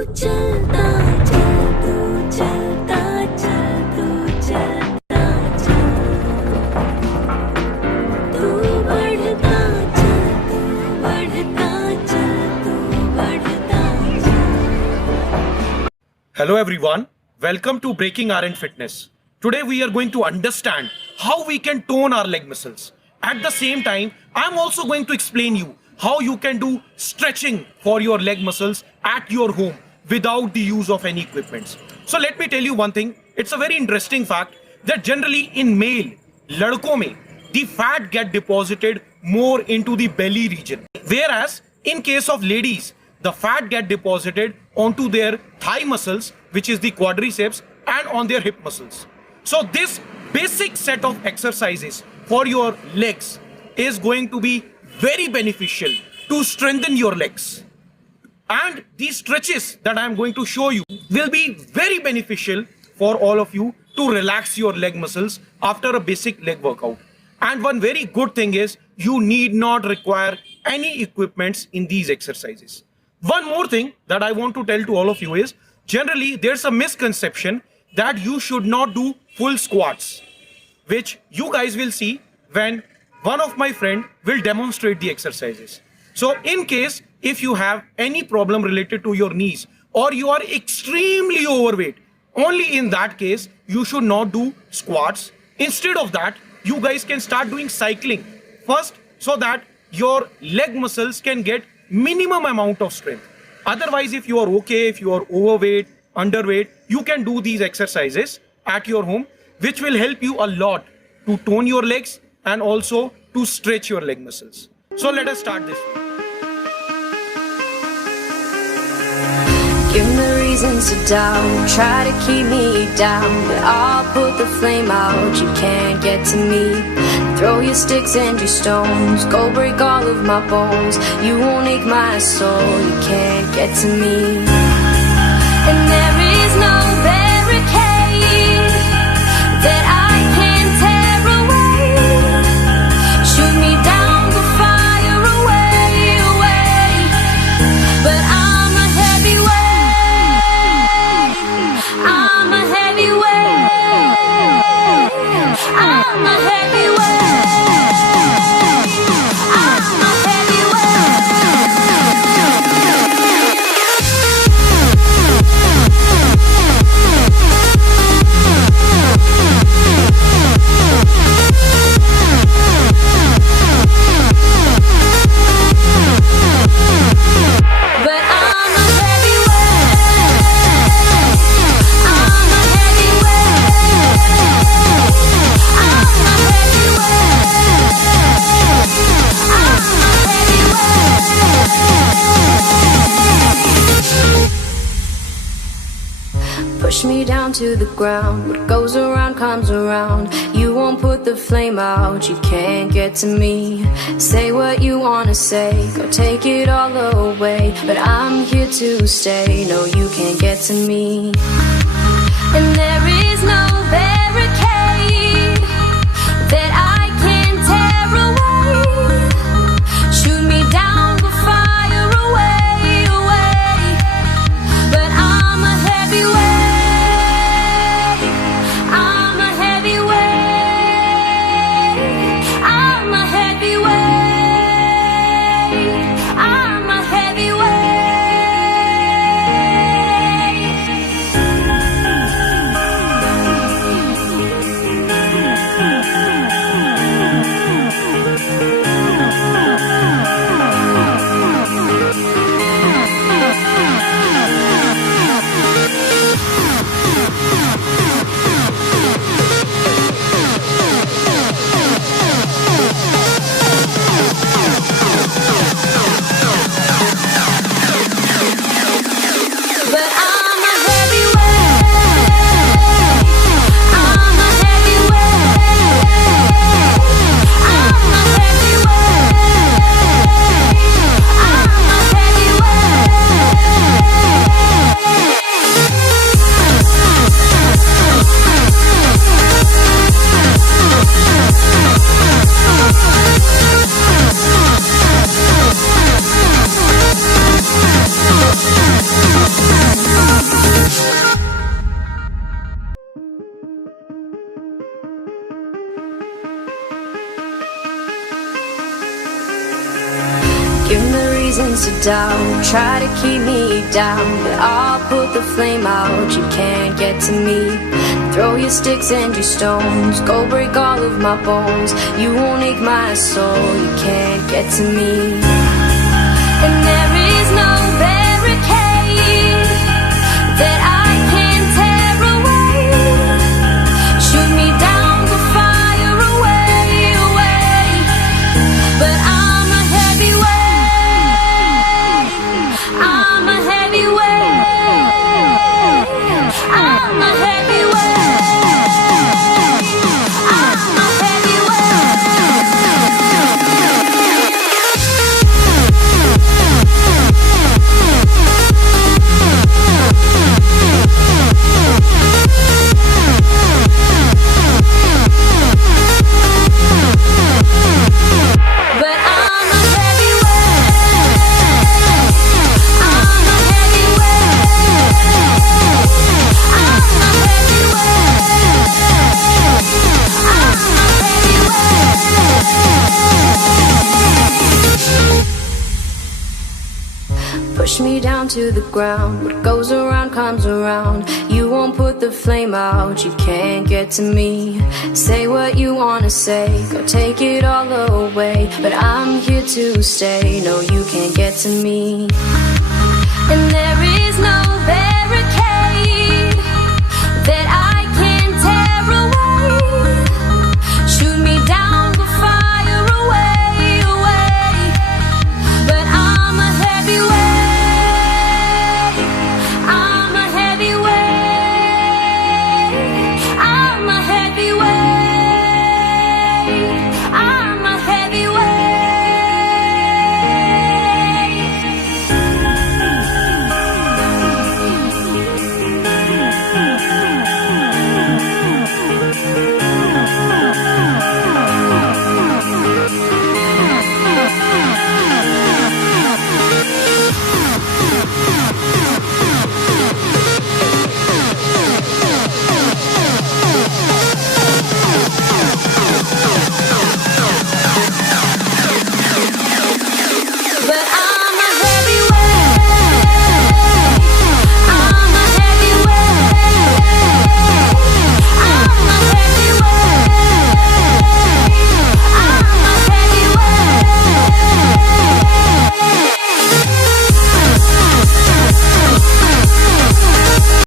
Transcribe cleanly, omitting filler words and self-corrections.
चलता चल तू चलता चल तू चलता चल तू बढ़ता चल तू बढ़ता चल तू बढ़ता चल. Hello everyone, welcome to Breaking Iron Fitness. Today we are going to understand how we can tone our leg muscles. At the same time, I am also going to explain you how you can do stretching for your leg muscles at your home without the use of any equipments. So let me tell you one thing. It's a very interesting fact that generally in male, ladko mein, the fat get deposited more into the belly region. Whereas in case of ladies, the fat get deposited onto their thigh muscles, which is the quadriceps, and on their hip muscles. So this basic set of exercises for your legs is going to be very beneficial to strengthen your legs. And these stretches that I am going to show you will be very beneficial for all of you to relax your leg muscles after a basic leg workout. And one very good thing is you need not require any equipments in these exercises. One more thing that I want to tell to all of you is generally there's a misconception that you should not do full squats, which you guys will see when one of my friend will demonstrate the exercises. So in case if you have any problem related to your knees or you are extremely overweight, only in that case you should not do squats. Instead of that, you guys can start doing cycling first so that your leg muscles can get minimum amount of strength. Otherwise, if you are okay, if you are overweight, underweight, you can do these exercises at your home, which will help you a lot to tone your legs and also to stretch your leg muscles. So let us start this one. Give me reasons to doubt, try to keep me down, but I'll put the flame out, you can't get to me. Throw your sticks and your stones, go break all of my bones, you won't ache my soul, you can't get to me. And there is no barricade that I can tear away. Shoot me down, the fire away, away. But I'm a heavyweight. I'm a heavyweight. I'm a heavyweight. I'm a push me down to the ground. What goes around comes around. You won't put the flame out, you can't get to me. Say what you wanna say, go take it all away, but I'm here to stay, no you can't get to me. And there is no barricade that I can tear away. Shoot me down, the fire away, away. But I'm a heavyweight. reasons to doubt, try to keep me down, but I'll put the flame out. You can't get to me. Throw your sticks and your stones, go break all of my bones. You won't ache my soul. You can't get to me. And there is no barricade that I can tear away. Shoot me down, the fire away, away. But I'm a heavyweight. I'm a heavyweight. I'm a heavyweight. I'm a push me down to the ground. What goes around comes around. You won't put the flame out. You can't get to me. Say what you wanna say, go take it all away, but I'm here to stay. No, you can't get to me. And there